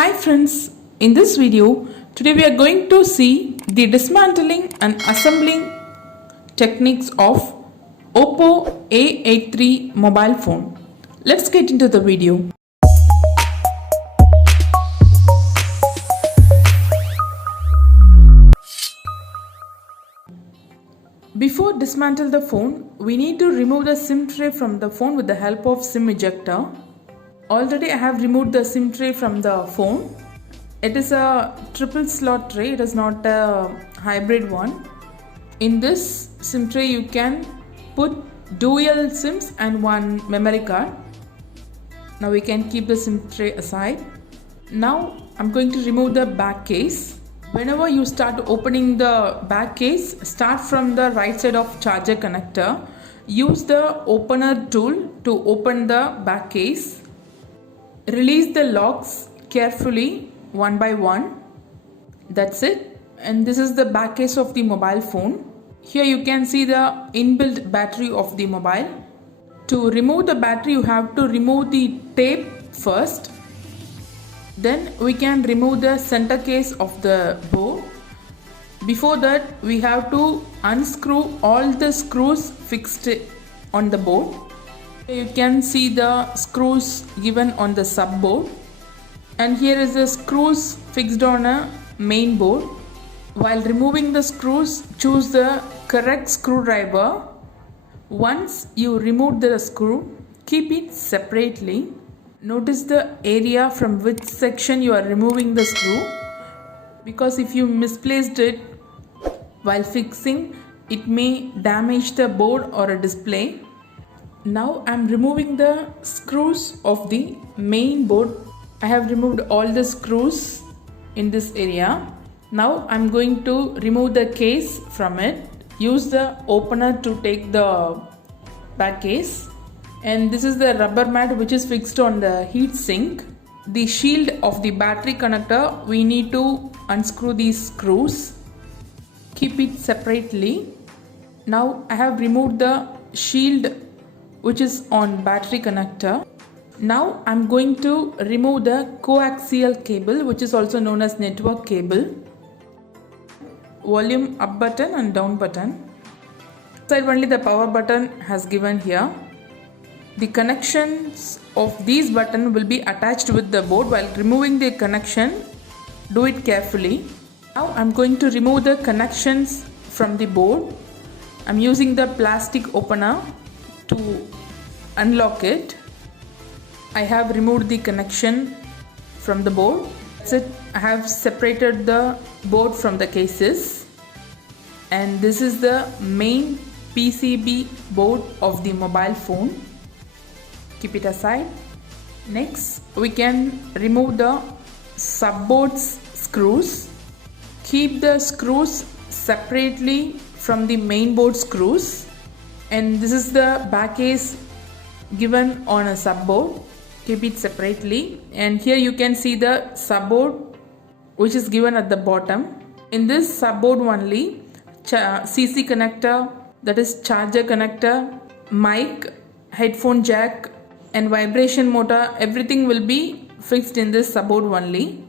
Hi friends, in this video, today we are going to see the dismantling and assembling techniques of Oppo A83 mobile phone. Let's get into the video. Before dismantle the phone, we need to remove the SIM tray from the phone with the help of SIM ejector. Already I have removed the SIM tray from the phone. It is a triple slot tray, it is not a hybrid one. In this SIM tray you can put dual SIMs and one memory card. Now we can keep the SIM tray aside. Now I'm going to remove the back case. Whenever you start opening the back case, start from the right side of charger connector. Use the opener tool to open the back case. Release the locks carefully one by one. That's it. And this is the back case of the mobile phone. Here you can see the inbuilt battery of the mobile. To remove the battery, you have to remove the tape first. Then we can remove the center case of the board. Before that, we have to unscrew all the screws fixed on the board. You can see the screws given on the subboard, and here is the screws fixed on a main board. While removing the screws, choose the correct screwdriver. Once you remove the screw, keep it separately. Notice the area from which section you are removing the screw, because if you misplaced it while fixing, it may damage the board or a display. Now I am removing the screws of the main board. I have removed all the screws in this area. Now I am going to remove the case from it. Use the opener to take the back case. And this is the rubber mat which is fixed on the heat sink. The shield of the battery connector, we need to unscrew these screws. Keep it separately. Now I have removed the shield which is on battery connector. Now I'm going to remove the coaxial cable, which is also known as network cable. Volume up button and down button. Side only the power button has given here. The connections of these buttons will be attached with the board. While removing the connection, do it carefully. Now I'm going to remove the connections from the board. I'm using the plastic opener to unlock it. I have removed the connection from the board. That's it. I have separated the board from the cases, and this is the main PCB board of the mobile phone. Keep it aside. Next, we can remove the subboard's screws. Keep the screws separately from the main board screws. And this is the back case given on a subboard. Keep it separately. And here you can see the subboard which is given at the bottom. In this subboard only, CC connector, that is charger connector, mic, headphone jack and vibration motor, everything will be fixed in this subboard only.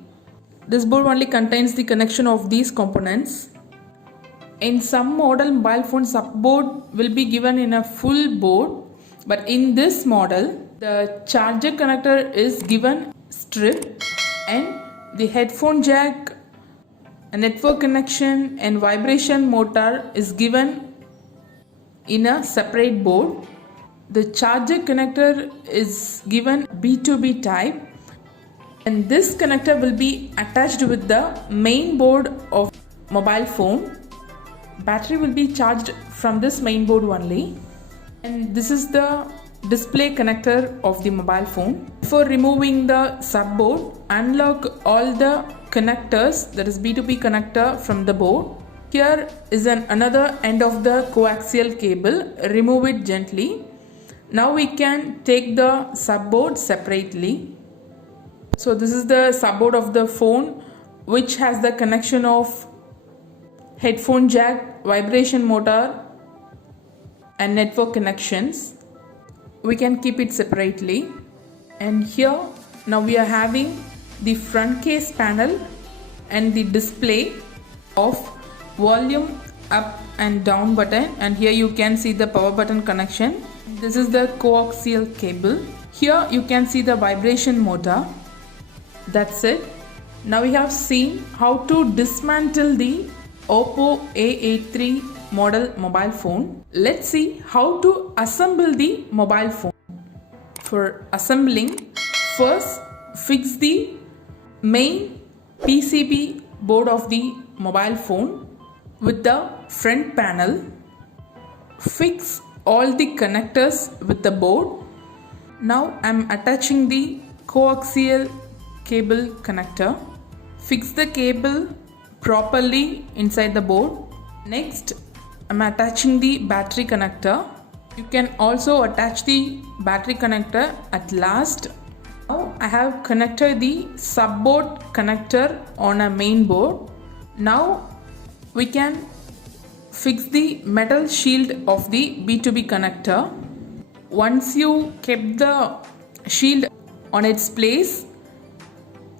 This board only contains the connection of these components. In some model mobile phone, subboard will be given in a full board, but in this model the charger connector is given strip, and the headphone jack, a network connection and vibration motor is given in a separate board. The charger connector is given B2B type, and this connector will be attached with the main board of mobile phone. Battery will be charged from this main board only, and this is the display connector of the mobile phone. Before removing the subboard, unlock all the connectors, that is B2B connector, from the board. Here is another end of the coaxial cable. Remove it gently. Now we can take the subboard separately. So this is the subboard of the phone, which has the connection of headphone jack, vibration motor and network connections. We can keep it separately. And here now we are having the front case panel and the display of volume up and down button, and here you can see the power button connection. This is the coaxial cable. Here you can see the vibration motor. That's it. Now we have seen how to dismantle the Oppo A83 model mobile phone. Let's see how to assemble the mobile phone. For assembling, first fix the main PCB board of the mobile phone with the front panel. Fix all the connectors with the board. Now I am attaching the coaxial cable connector. Fix the cable properly inside the board. Next, I am attaching the battery connector. You can also attach the battery connector at last. Now I have connected the subboard connector on a main board. Now we can fix the metal shield of the B2B connector. Once you kept the shield on its place,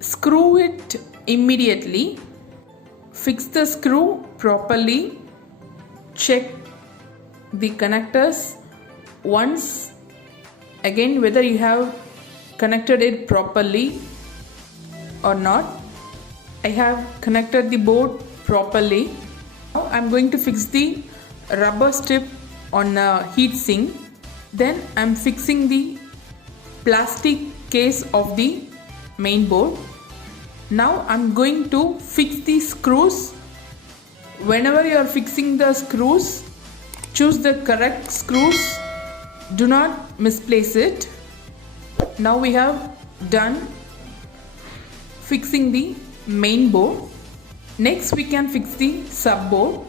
screw it immediately. Fix the screw properly. Check the connectors once again whether you have connected it properly or not. I have connected the board properly. Now I am going to fix the rubber strip on a heat sink. Then I am fixing the plastic case of the main board. Now I am going to fix the screws. Whenever you are fixing the screws, choose the correct screws. Do not misplace it. Now we have done fixing the main board. Next we can fix the subboard.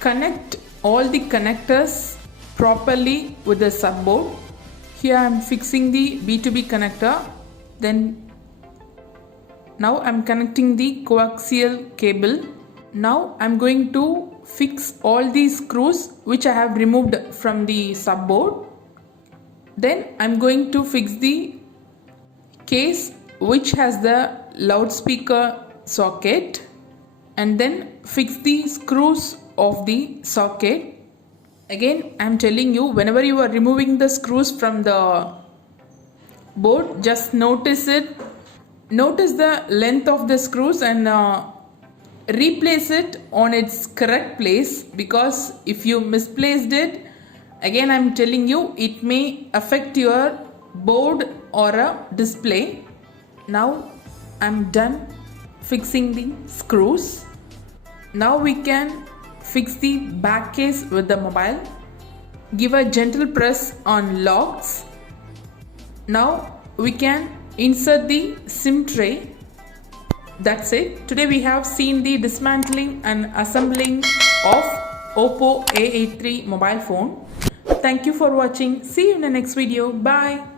Connect all the connectors properly with the subboard. Here I am fixing the B2B connector. Then now I am connecting the coaxial cable. Now I am going to fix all these screws which I have removed from the subboard. Then I am going to fix the case which has the loudspeaker socket, and then fix the screws of the socket. Again I am telling you, whenever you are removing the screws from the board, just notice it. Notice the length of the screws and replace it on its correct place, because if you misplaced it, again I am telling you, it may affect your board or a display. Now I am done fixing the screws. Now we can fix the back case with the mobile. Give a gentle press on locks. Now we can insert the SIM tray. That's it. Today we have seen the dismantling and assembling of Oppo A83 mobile phone. Thank you for watching. See you in the next video. Bye.